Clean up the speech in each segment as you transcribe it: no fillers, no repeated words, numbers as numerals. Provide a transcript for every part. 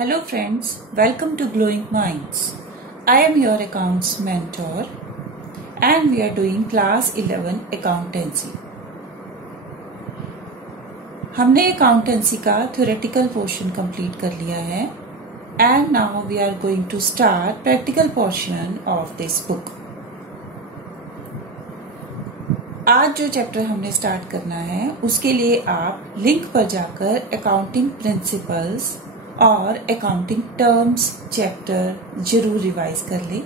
Hello friends, welcome to Glowing Minds. I am your accounts mentor and we are doing class 11 accountancy. हमने accountancy का theoretical portion complete कर लिया है and now we are going to start practical portion of this book. आज जो chapter हमने start करना है उसके लिए आप लिंक पर जाकर अकाउंटिंग प्रिंसिपल्स और अकाउंटिंग टर्म्स चैप्टर जरूर रिवाइज कर लें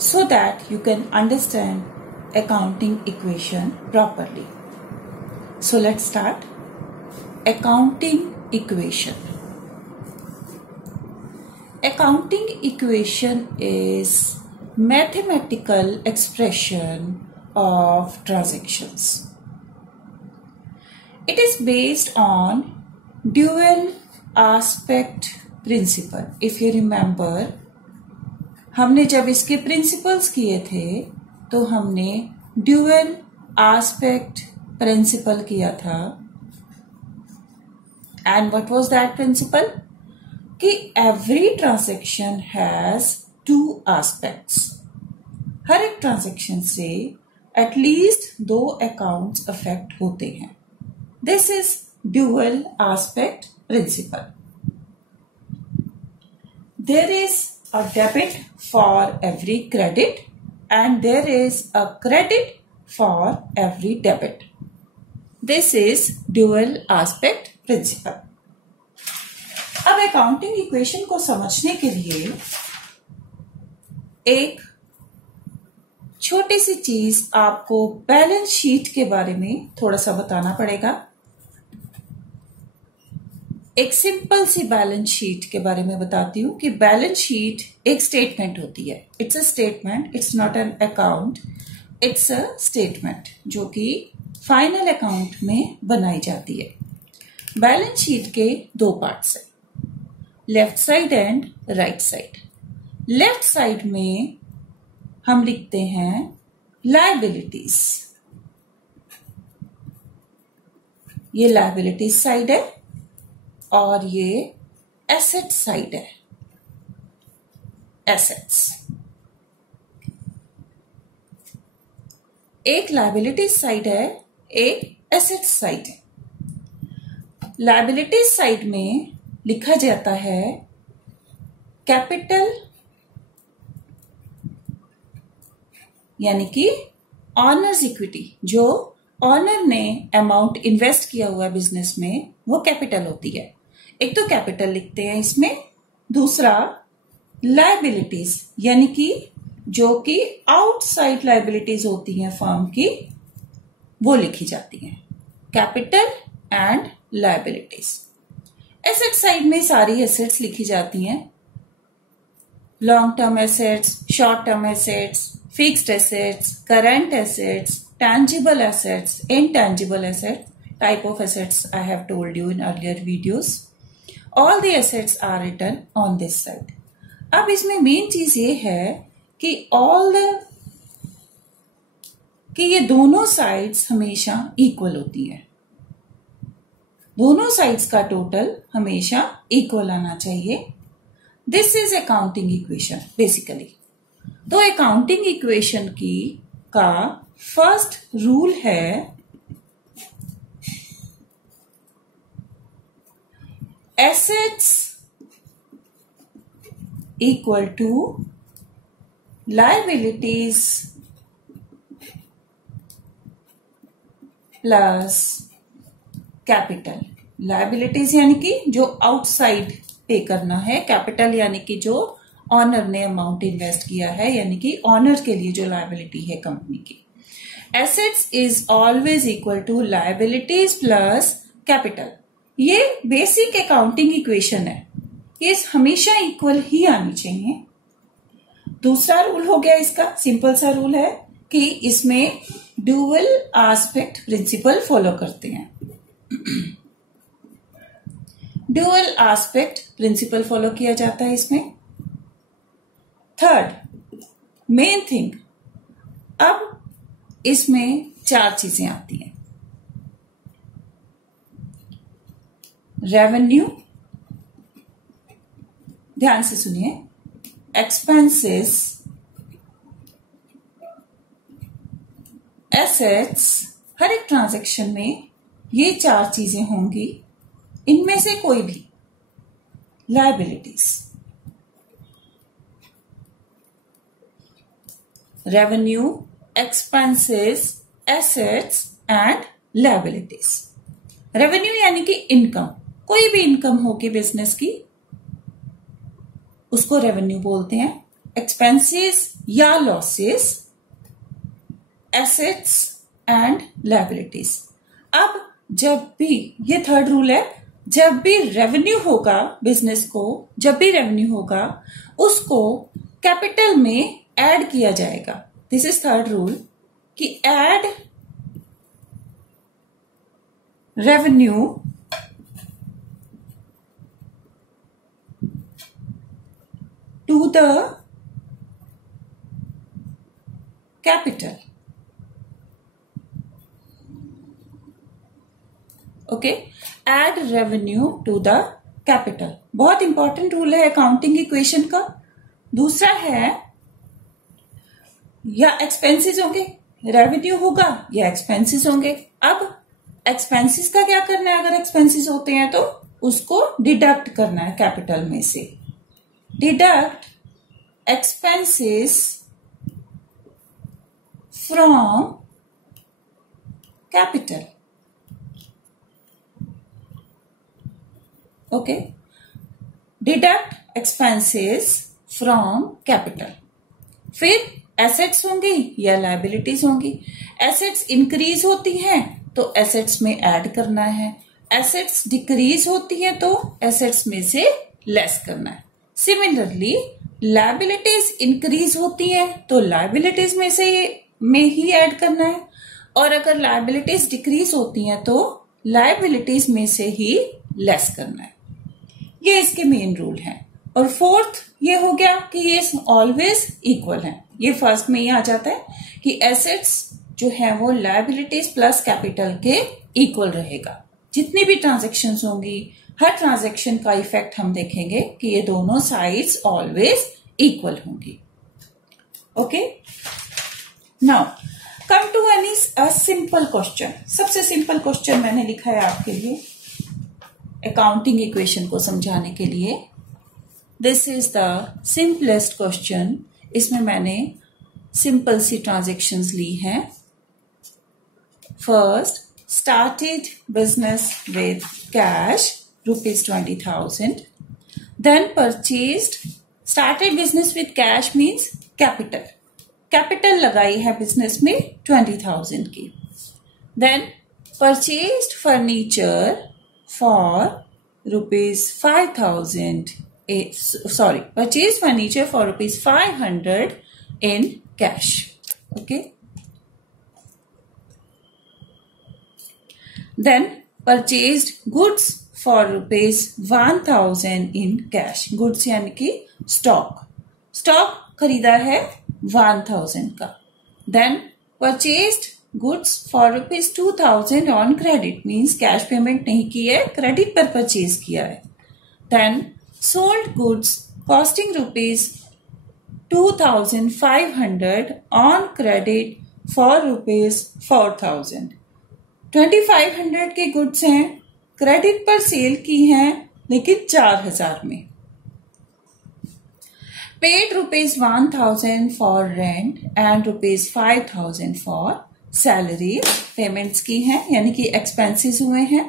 so that you can understand accounting equation properly. So let's start. Accounting equation. Accounting equation is mathematical expression of transactions. It is based on dual aspect principle. If you remember, हमने जब इसके principles किए थे तो हमने dual aspect principle किया था. And what was that principle? कि every transaction has two aspects. हर एक ट्रांजेक्शन से एटलीस्ट 2 अकाउंट्स अफेक्ट होते हैं. This is dual aspect principle. There is a debit for every credit and there is a credit for every debit. This is dual aspect principle. अब accounting equation को समझने के लिए एक छोटी सी चीज आपको बैलेंस शीट के बारे में थोड़ा सा बताना पड़ेगा. एक सिंपल सी बैलेंस शीट के बारे में बताती हूं कि बैलेंस शीट एक स्टेटमेंट होती है. It's a statement, it's not an account, it's a statement जो कि फाइनल अकाउंट में बनाई जाती है. बैलेंस शीट के 2 पार्ट्स है, left side and right side. Left side में हम लिखते हैं लायबिलिटीज. ये लायबिलिटीज साइड है और ये एसेट साइड है. एसेट्स. एक लायबिलिटीज साइड है, एक एसेट साइड है. लायबिलिटीज साइड में लिखा जाता है कैपिटल यानी कि ऑनर्स इक्विटी. जो ऑनर ने अमाउंट इन्वेस्ट किया हुआ है बिजनेस में वो कैपिटल होती है. एक तो कैपिटल लिखते हैं इसमें, दूसरा लायबिलिटीज यानी कि जो कि आउटसाइड लायबिलिटीज होती हैं फर्म की वो लिखी जाती हैं. Capital and liabilities. Asset side में सारी एसेट्स लिखी जाती हैं. Long term assets, short term assets, fixed assets, current assets, tangible assets, intangible assets. Type of assets I have told you in earlier videos. All the assets are written on this side. अब इसमें main चीज ये है कि ये दोनों sides हमेशा equal होती हैं. दोनों साइड्स का टोटल हमेशा इक्वल आना चाहिए. This is accounting equation basically. तो अकाउंटिंग इक्वेशन का फर्स्ट रूल है assets equal to liabilities plus capital. Liabilities यानी कि जो आउटसाइड पे करना है, कैपिटल यानी कि जो ऑनर ने अमाउंट इन्वेस्ट किया है यानी कि ऑनर के लिए जो लायबिलिटी है कंपनी की. Assets is always equal to liabilities plus capital. ये बेसिक अकाउंटिंग इक्वेशन है, ये हमेशा इक्वल ही आनी चाहिए. दूसरा रूल हो गया इसका, सिंपल सा रूल है कि इसमें ड्यूअल आस्पेक्ट प्रिंसिपल फॉलो करते हैं. ड्यूअल आस्पेक्ट प्रिंसिपल फॉलो किया जाता है इसमें. थर्ड मेन थिंग, अब इसमें 4 चीजें आती हैं. रेवेन्यू, ध्यान से सुनिए, एक्सपेंसेस, एसेट्स, हर एक ट्रांजैक्शन में ये 4 चीजें होंगी, इनमें से कोई भी liabilities, revenue, expenses, assets and liabilities. Revenue यानी कि इनकम, कोई भी इनकम होगी बिजनेस की उसको रेवेन्यू बोलते हैं। एक्सपेंसेस या लॉसेस, एसेट्स एंड लायबिलिटीज। अब जब भी, ये थर्ड रूल है, जब भी रेवेन्यू होगा बिजनेस को, जब भी रेवेन्यू होगा उसको कैपिटल में ऐड किया जाएगा। दिस इज थर्ड रूल कि add revenue to the capital. Okay, add revenue to the capital, बहुत इंपॉर्टेंट रूल है अकाउंटिंग इक्वेशन का। दूसरा है, या एक्सपेंसेस होंगे, रेवेन्यू होगा या एक्सपेंसेस होंगे। अब एक्सपेंसेस का क्या करना है, अगर एक्सपेंसेस होते हैं तो उसको डिडक्ट करना है कैपिटल में से। Deduct expenses from capital. Okay, deduct expenses from capital. फिर एसेट्स होंगी या लायबिलिटीज होंगी। एसेट्स इंक्रीज होती हैं तो एसेट्स में ऐड करना है, एसेट्स डिक्रीज होती है तो एसेट्स में से लेस करना है। सिमिलरली लायबिलिटीज इंक्रीज होती है तो लायबिलिटीज में ही ऐड करना है, और अगर लायबिलिटीज डिक्रीज होती हैं तो लायबिलिटीज में से ही लेस करना है। ये इसके मेन रूल हैं। और फोर्थ ये हो गया कि ये ऑलवेज इक्वल है। ये फर्स्ट में ही आ जाता है कि एसेट्स जो है वो लायबिलिटीज प्लस कैपिटल के इक्वल रहेगा। जितनी भी ट्रांजैक्शंस होंगी, हर ट्रांजैक्शन का इफेक्ट हम देखेंगे कि ये दोनों साइड्स ऑलवेज इक्वल होंगी। Okay, now come to any simple question. सबसे सिंपल क्वेश्चन मैंने लिखा है आपके लिए अकाउंटिंग इक्वेशन को समझाने के लिए। This is the simplest question. इसमें मैंने सिंपल सी ट्रांजैक्शंस ली हैं। First, started business with cash ₹20,000, then started business with cash means capital लगाई है बिजनेस में 20,000 की। then purchased furniture for ₹5,000, purchased furniture for ₹500 in cash. Okay, then purchased goods for ₹1,000 in cash. goods यानी कि stock खरीदा है 1,000 का। then purchased goods for ₹2,000 on credit means cash payment नहीं की है, क्रेडिट पर परचेज किया है। then sold goods costing ₹2,500 on credit for ₹4,000। 2,500 के गुड्स हैं, क्रेडिट पर सेल की हैं लेकिन 4,000 में। Paid ₹1,000 for rent and ₹5,000 for salary, payments की हैं यानी कि एक्सपेंसेस हुए हैं।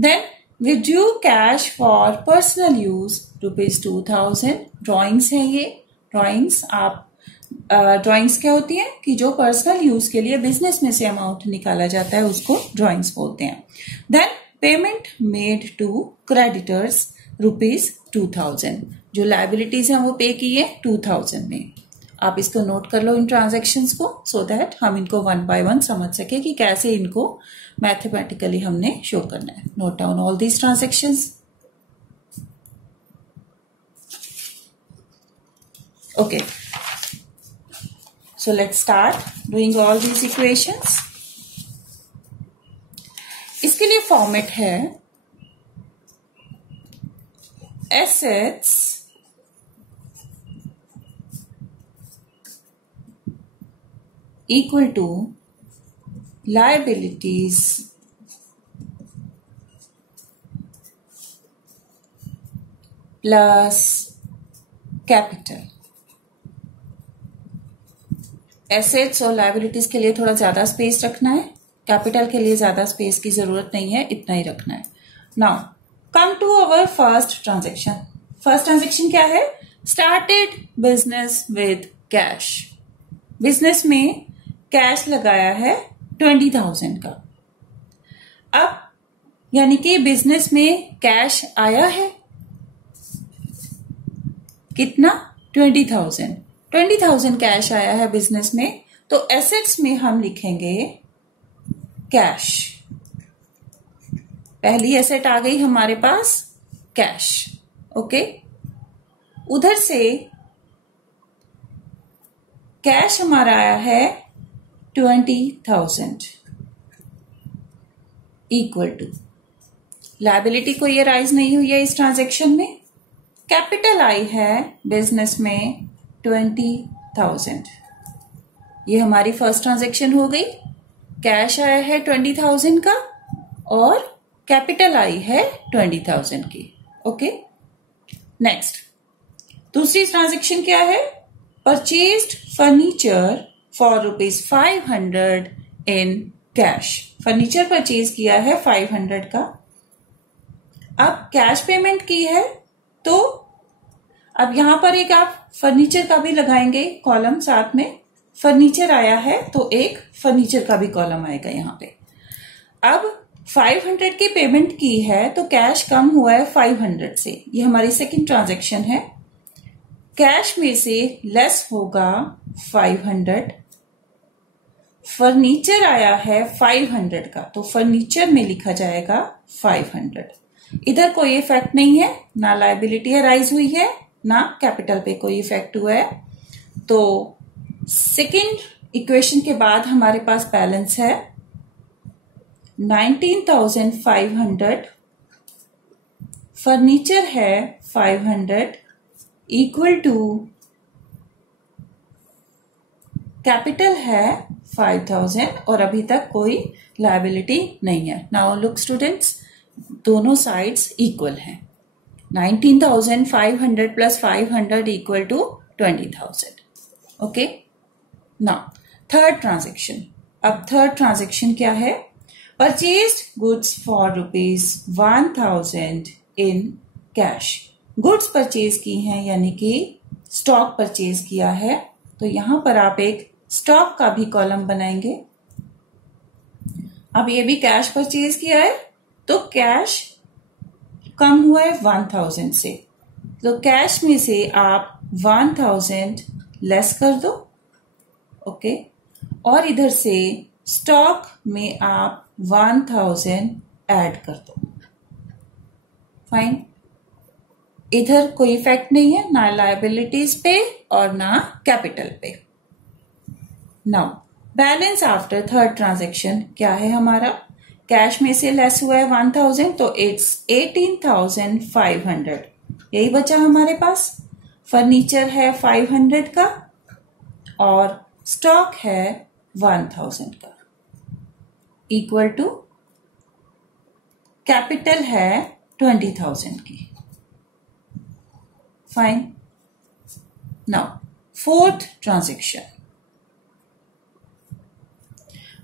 Then withdrew cash for personal use ₹2,000। Drawings हैं ये। ड्रॉइंग्स ड्रॉइंग्स क्या होती है कि जो पर्सनल यूज के लिए बिजनेस में से अमाउंट निकाला जाता है उसको ड्रॉइंग्स बोलते हैं। Then payment made to creditors ₹2,000। जो लायबिलिटीज हैं वो पे की है 2,000 में। आप इसको नोट कर लो इन ट्रांजैक्शंस को, सो दैट हम इनको 1 by 1 समझ सके कि कैसे इनको मैथमेटिकली हमने शो करना है। Note down all these transactions. Okay, so let's start doing all these equations. इसके लिए फॉर्मेट है assets equal to liabilities plus capital. Assets और लायबिलिटीज के लिए थोड़ा ज्यादा स्पेस रखना है, कैपिटल के लिए ज्यादा स्पेस की जरूरत नहीं है, इतना ही रखना है। Now come to our first transaction. First transaction क्या है? Started business with cash. Business में कैश लगाया है 20,000 का। अब यानी कि बिजनेस में कैश आया है कितना? 20,000। 20,000 कैश आया है बिजनेस में, तो एसेट्स में हम लिखेंगे कैश। पहली एसेट आ गई हमारे पास कैश। ओके, उधर से कैश हमारा आया है 20,000 इक्वल टू लायबिलिटी कोई ये राइज नहीं हुई है इस ट्रांजेक्शन में। कैपिटल आई है बिजनेस में 20,000। ये हमारी फर्स्ट ट्रांजेक्शन हो गई। कैश आया है 20,000 का और कैपिटल आई है 20,000 की। ओके, नेक्स्ट दूसरी ट्रांजेक्शन क्या है? Purchased furniture for ₹500 in cash. Furniture purchase किया है 500 का। अब कैश पेमेंट की है, तो अब यहां पर एक आप फर्नीचर का भी लगाएंगे कॉलम साथ में। फर्नीचर आया है तो एक फर्नीचर का भी कॉलम आएगा यहां पे। अब 500 की पेमेंट की है तो कैश कम हुआ है 500 से। ये हमारी सेकंड ट्रांजैक्शन है। कैश में से लेस होगा 500। फर्नीचर आया है 500 का, तो फर्नीचर में लिखा जाएगा 500। इधर कोई इफेक्ट नहीं है, ना लायबिलिटी अराइज हुई है, ना कैपिटल पे कोई इफेक्ट हुआ है। तो सेकंड इक्वेशन के बाद हमारे पास बैलेंस है 19,500, फर्नीचर है 500 इक्वल टू कैपिटल है 5,000 और अभी तक कोई लायबिलिटी नहीं है। नाउ लुक स्टूडेंट्स, दोनों साइड्स इक्वल हैं। 19,500 plus 500 equal to 20,000। Okay, now third transaction. अब थर्ड ट्रांजेक्शन क्या है? Purchased goods for ₹1,000 in cash. Goods purchase की हैं यानी कि स्टॉक परचेज किया है, तो यहां पर आप एक स्टॉक का भी कॉलम बनाएंगे। अब ये भी कैश परचेज किया है, तो कैश कम हुआ है 1,000 से, तो कैश में से आप 1,000 लेस कर दो। ओके, और इधर से स्टॉक में आप 1,000 ऐड कर दो। फाइन, इधर कोई इफेक्ट नहीं है, ना लायबिलिटीज पे और ना कैपिटल पे। Now balance after third transaction क्या है हमारा? कैश में से लेस हुआ है 1,000, तो इट्स 18,500। यही बचा हमारे पास। फर्नीचर है 500 का और स्टॉक है 1,000 का इक्वल टू कैपिटल है 20,000 की। Fine, now fourth transaction.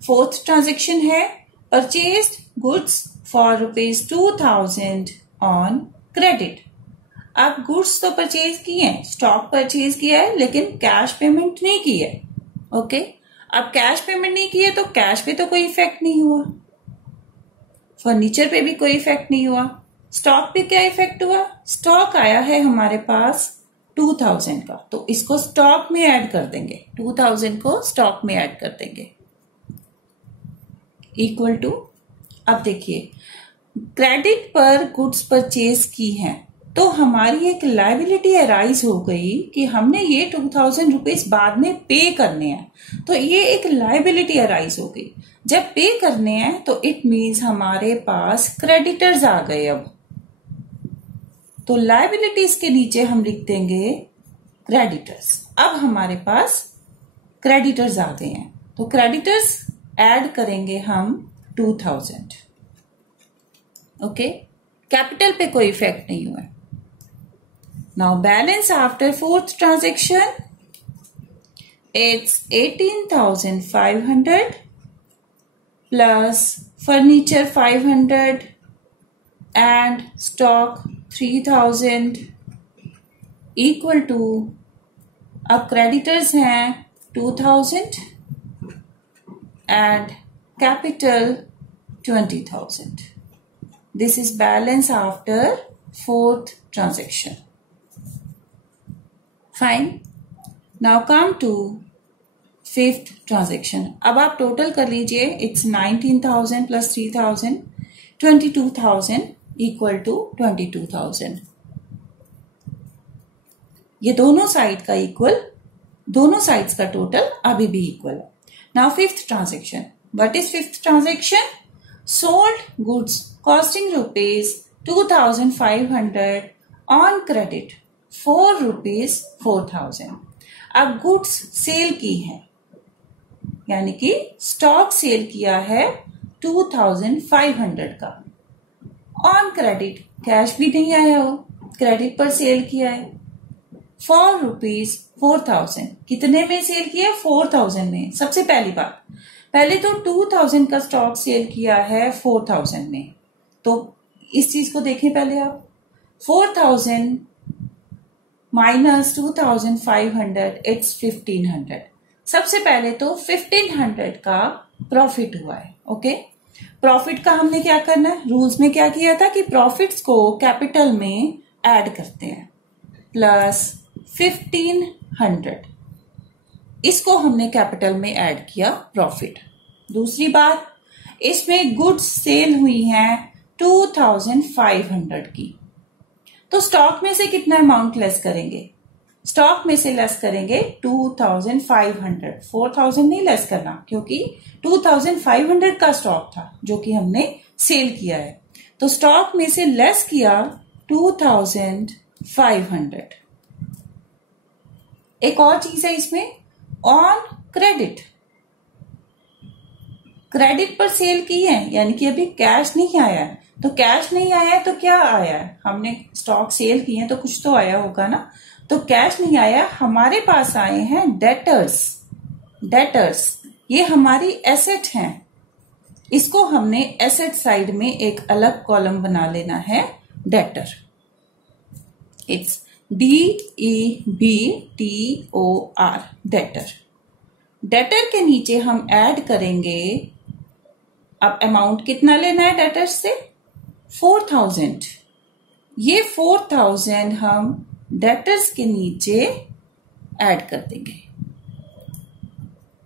Fourth transaction है purchased goods for ₹2,000 on credit. अब गुड्स तो परचेज किए हैं, स्टॉक परचेज किया है, लेकिन कैश पेमेंट नहीं की है। ओके, अब कैश पेमेंट नहीं की है तो कैश पे तो कोई इफेक्ट नहीं हुआ, फर्नीचर पे भी कोई इफेक्ट नहीं हुआ। स्टॉक पे क्या इफेक्ट हुआ? स्टॉक आया है हमारे पास 2,000 का, तो इसको स्टॉक में ऐड कर देंगे। 2,000 को स्टॉक में ऐड कर देंगे इक्वल टू, अब देखिए क्रेडिट पर गुड्स परचेज की हैं, तो हमारी एक लायबिलिटी अराइज हो गई कि हमने ये 2,000 रुपीज बाद में पे करने हैं, तो ये एक लायबिलिटी अराइज हो गई। जब पे करने हैं तो इट मीन्स हमारे पास क्रेडिटर्स आ गए। अब तो लायबिलिटीज के नीचे हम लिख देंगे क्रेडिटर्स। अब हमारे पास क्रेडिटर्स आ गए हैं, तो क्रेडिटर्स ऐड करेंगे हम 2000। ओके, कैपिटल पे कोई इफेक्ट नहीं हुआ। Now balance after fourth transaction, it's 18,500 plus furniture 500 and stock 3,000 equal to, अब क्रेडिटर्स हैं 2,000 and capital 20,000. This is balance after fourth transaction. Fine. Now come to fifth transaction. अब आप टोटल कर लीजिए. It's 19,000 plus 3,000, 22,000 equal to 22,000. ये दोनों side का equal, दोनों साइड्स का टोटल अभी भी इक्वल है. Now fifth transaction. What is fifth transaction? Sold goods costing rupees 2,500 on credit for rupees 4,000. अब गुड्स सेल की है, यानी कि स्टॉक सेल किया है 2,500 का, ऑन क्रेडिट, कैश भी नहीं आया हो, क्रेडिट पर सेल किया है फॉर रुपीज 4,000. कितने में सेल किया? 4,000 में. सबसे पहली बात, पहले तो 2,000 का स्टॉक सेल किया है 4,000 में, तो इस चीज को देखें पहले आप. 4,000 माइनस 2,500 इट्स 1,500. सबसे पहले तो 1,500 का प्रॉफिट हुआ है. ओके, प्रॉफिट का हमने क्या करना है? रूल्स में क्या किया था कि प्रॉफिट्स को कैपिटल में ऐड करते हैं, प्लस 1,500 इसको हमने कैपिटल में ऐड किया प्रॉफिट. दूसरी बात, इसमें गुड्स सेल हुई हैं 2,500 की, तो स्टॉक में से कितना अमाउंट लेस करेंगे? स्टॉक में से लेस करेंगे 2,500. 4,000 नहीं लेस करना, क्योंकि 2,500 का स्टॉक था जो कि हमने सेल किया है. तो स्टॉक में से लेस किया 2,500. एक और चीज है इसमें, ऑन क्रेडिट, क्रेडिट पर सेल की है, यानी कि अभी कैश नहीं आया है. तो कैश नहीं आया है तो क्या आया है? हमने स्टॉक सेल किए हैं तो कुछ तो आया होगा ना. तो कैश नहीं आया, हमारे पास आए हैं डेटर्स. डेटर्स ये हमारी एसेट हैं, इसको हमने एसेट साइड में एक अलग कॉलम बना लेना है, debtor. It's DEBTOR, debtor. Debtor के नीचे हम ऐड करेंगे, अब अमाउंट कितना लेना है डेटर्स से? 4,000. ये 4,000 हम डेटर्स के नीचे ऐड कर देंगे.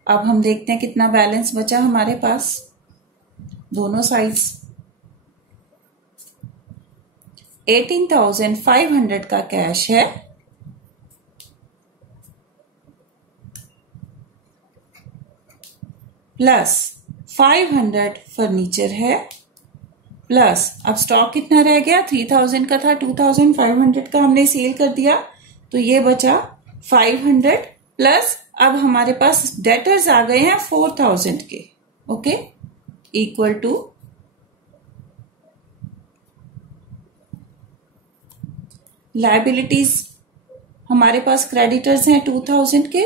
अब हम देखते हैं कितना बैलेंस बचा हमारे पास दोनों साइड्स. 18,500 का कैश है, प्लस 500 फर्नीचर है, प्लस अब स्टॉक कितना रह गया? 3,000 का था, 2,500 का हमने सेल कर दिया, तो ये बचा 500 प्लस अब हमारे पास डेटर्स आ गए हैं 4,000 के. ओके, इक्वल टू लायबिलिटीज, हमारे पास क्रेडिटर्स हैं 2,000 के,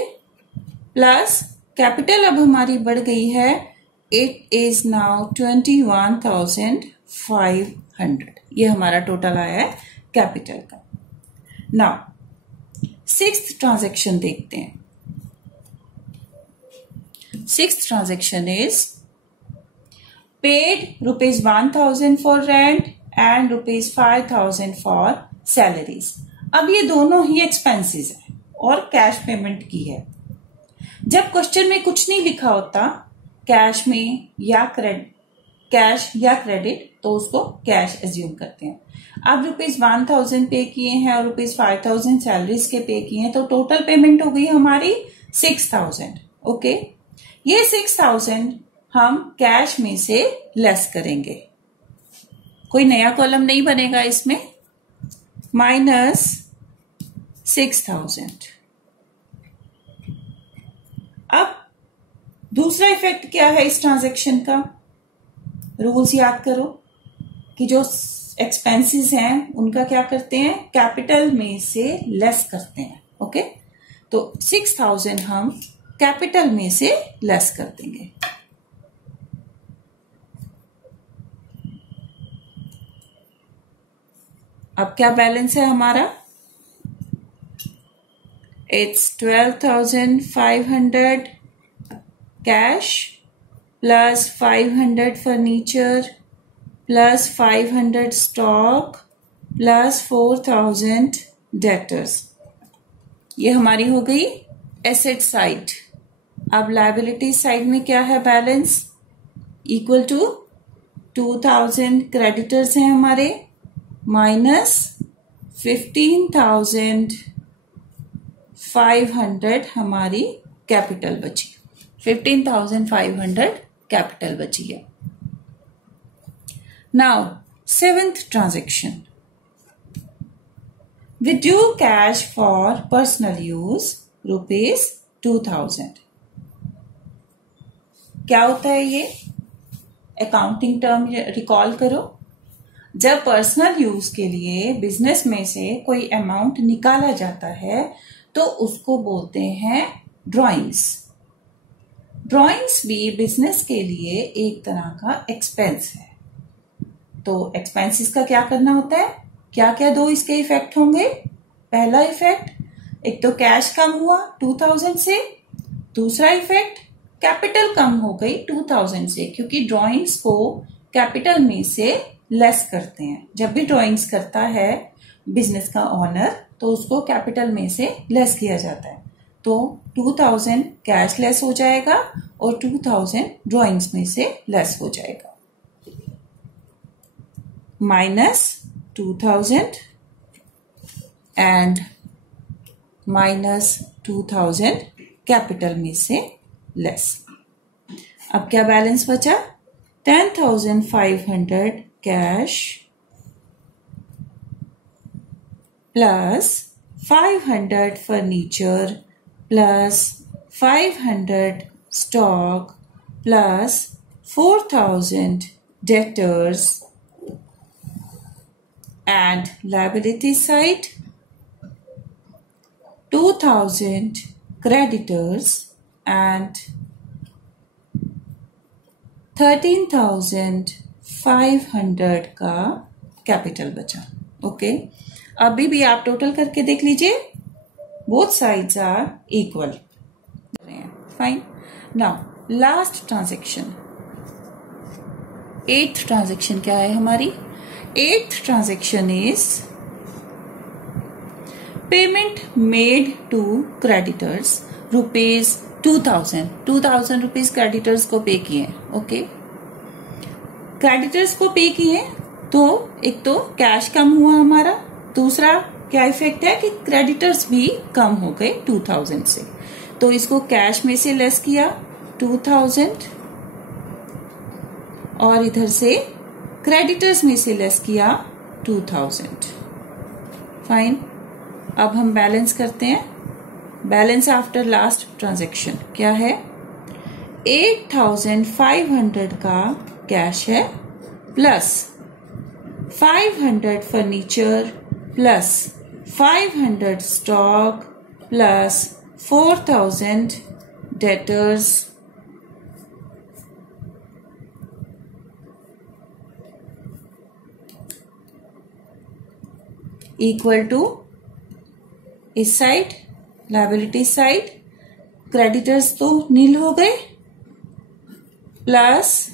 प्लस कैपिटल अब हमारी बढ़ गई है, इट इज नाउ 21,500. ये हमारा टोटल आया है कैपिटल का. नाउ सिक्स्थ ट्रांजेक्शन देखते हैं. Sixth transaction is paid ₹1,000 for rent and ₹5,000 for salaries. अब ये दोनों ही एक्सपेंसेस है और कैश पेमेंट की है. जब क्वेश्चन में कुछ नहीं लिखा होता कैश में या क्रेडिट, तो उसको कैश एज्यूम करते हैं. अब ₹1,000 पे किए हैं और ₹5,000 सैलरीज के पे किए हैं, तो टोटल पेमेंट हो गई हमारी 6,000. ओके, ये 6,000 हम कैश में से लेस करेंगे, कोई नया कॉलम नहीं बनेगा इसमें, माइनस 6,000. अब दूसरा इफेक्ट क्या है इस ट्रांजैक्शन का? रूल्स याद करो कि जो एक्सपेंसेस हैं उनका क्या करते हैं, कैपिटल में से लेस करते हैं। ओके, तो 6,000 हम कैपिटल में से लेस कर देंगे। अब क्या बैलेंस है हमारा? It's 12,500 cash plus 500 furniture plus 500 stock plus 4,000 debtors. ये हमारी हो गई एसेट साइड। अब लायबिलिटी साइड में क्या है बैलेंस? इक्वल टू 2,000 क्रेडिटर्स हैं हमारे माइनस 15,500 हमारी कैपिटल बची। 15,500 कैपिटल बची है। Now seventh transaction, withdrew cash for personal use ₹2,000। क्या होता है ये? अकाउंटिंग टर्म रिकॉल करो। जब पर्सनल यूज के लिए बिजनेस में से कोई अमाउंट निकाला जाता है तो उसको बोलते हैं ड्रॉइंग्स। ड्रॉइंग्स भी बिजनेस के लिए एक तरह का एक्सपेंस है। तो एक्सपेंसेस का क्या करना होता है? क्या क्या दो इसके इफेक्ट होंगे? पहला इफेक्ट, एक तो कैश कम हुआ 2,000 से। दूसरा इफेक्ट, कैपिटल कम हो गई 2,000 से, क्योंकि ड्रॉइंग्स को कैपिटल में से लेस करते हैं। जब भी ड्रॉइंग्स करता है बिजनेस का ओनर तो उसको कैपिटल में से लेस किया जाता है। तो 2,000 कैश लेस हो जाएगा और 2,000 ड्रॉइंग्स में से लेस हो जाएगा। माइनस 2,000 एंड माइनस 2,000 कैपिटल में से लेस। अब क्या बैलेंस बचा? 10,500 cash plus 500 furniture plus 500 stock plus 4,000 debtors and liability side 2,000 creditors and 13,500 का कैपिटल बचा। ओके, अभी भी आप टोटल करके देख लीजिए, both sides are equal. Fine. Now last transaction, 8th transaction क्या है हमारी? 8th transaction is payment made to creditors ₹2,000। 2,000 rupees creditors को पे किए। ओके, क्रेडिटर्स को पे किए तो एक तो कैश कम हुआ हमारा, दूसरा क्या इफेक्ट है कि क्रेडिटर्स भी कम हो गए 2,000 से। तो इसको कैश में से लेस किया 2,000 और इधर से क्रेडिटर्स में से लेस किया 2,000। फाइन। अब हम बैलेंस करते हैं। बैलेंस आफ्टर लास्ट ट्रांजैक्शन क्या है? 8,500 का कैश है plus 500 furniture plus 500 stock plus 4,000 debtors equal to इस साइड लायबिलिटी साइड क्रेडिटर्स तो नील हो गए plus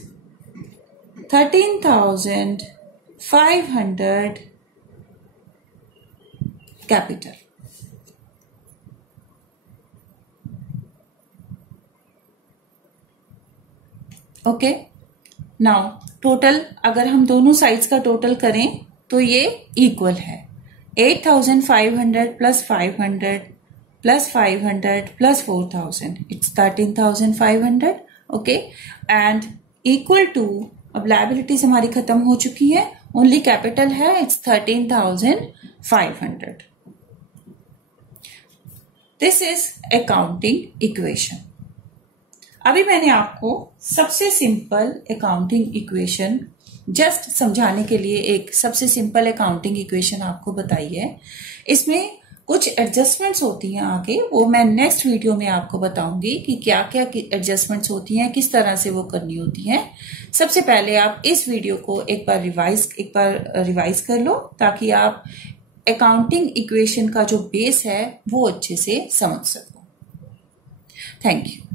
13,500 capital. Okay, now total अगर हम दोनों साइड्स का टोटल करें तो ये इक्वल है। 8,500 plus 500 plus 500 plus 4,000 it's 13,500। Okay, and equal to, अब लायबिलिटीज हमारी खत्म हो चुकी है, ओनली कैपिटल है, it's 13,500। This is accounting equation. अभी मैंने आपको सबसे सिंपल अकाउंटिंग इक्वेशन जस्ट समझाने के लिए एक सबसे सिंपल अकाउंटिंग इक्वेशन आपको बताई है। इसमें कुछ एडजस्टमेंट्स होती हैं आगे, वो मैं नेक्स्ट वीडियो में आपको बताऊंगी कि क्या क्या एडजस्टमेंट्स होती हैं, किस तरह से वो करनी होती हैं। सबसे पहले आप इस वीडियो को एक बार रिवाइज कर लो ताकि आप अकाउंटिंग इक्वेशन का जो बेस है वो अच्छे से समझ सको। Thank you.